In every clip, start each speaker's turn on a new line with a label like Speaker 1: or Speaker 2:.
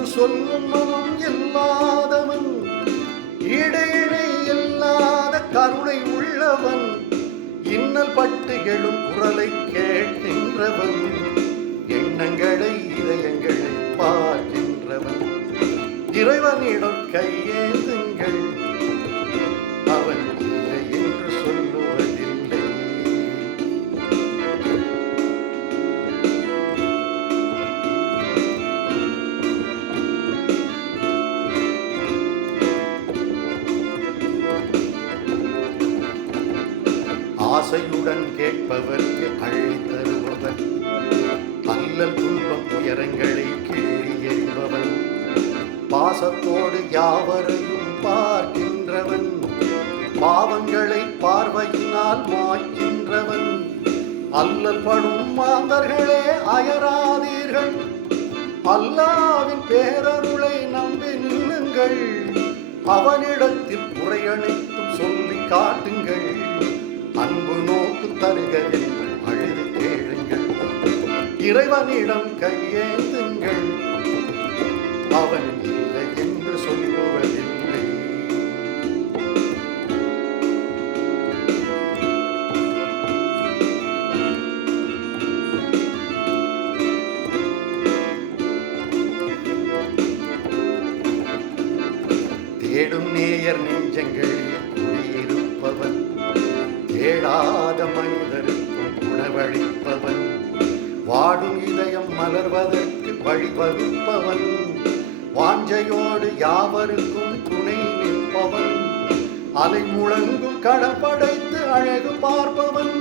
Speaker 1: இல்லை என்று சொல்லும் மனம் இல்லாதவன் இடையிடை இல்லாத கருணை உள்ளவன் இன்னல் பட்டு எழும் குரலை கேட்கின்றவன் எண்ணங்களை இதயங்களை பார்க்கின்றவன். இறைவனிடம் கையேந்துங்கள் ஆசையுடன் கேட்பவர்க்கு அழி தருபவன். அல்லல் துன்பம் உயரங்களை கிள்ளி என்பவன் பாசத்தோடு யாவரையும் பார்க்கின்றவன். பாவங்களை பார்வையினால் மாய்க்கின்றவன் அல்லல் படும் மாந்தர்களே அயராதீர்கள். அல்லாவின் பேரருளை நம்பி நில்லுங்கள். அவனிடத்தில் குறையனைத்தும் சொல்லி காட்டுங்கள். அன்பு நோக்கு தருகவென்று அழுது கேளுங்கள். இறைவனிடம் கையேந்துங்கள். அவன் இல்லை என்று சொல்லுவதில்லை தேடும் நேயர் நெஞ்சங்களில் தேடாத மனிதருக்கும் உணவளிப்பவன். வாடும் இதயம் மலர்வதற்கு வழிவகுப்பவன் வாஞ்சையோடு யாவருக்கும் துணை நிற்பவன். அலை முழங்கும் கடப்படைத்து அழகு பார்ப்பவன்.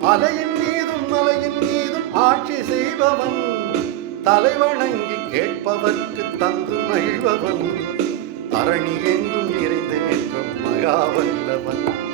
Speaker 1: அலையின் மீதும் மலையின் மீதும் ஆட்சி செய்பவன். தலைவணங்கி கேட்பவர்க்கு தந்து மகிழ்பவன். தரணி எங்கும் நிறைந்து நிற்கும் மகாவல்லவன்.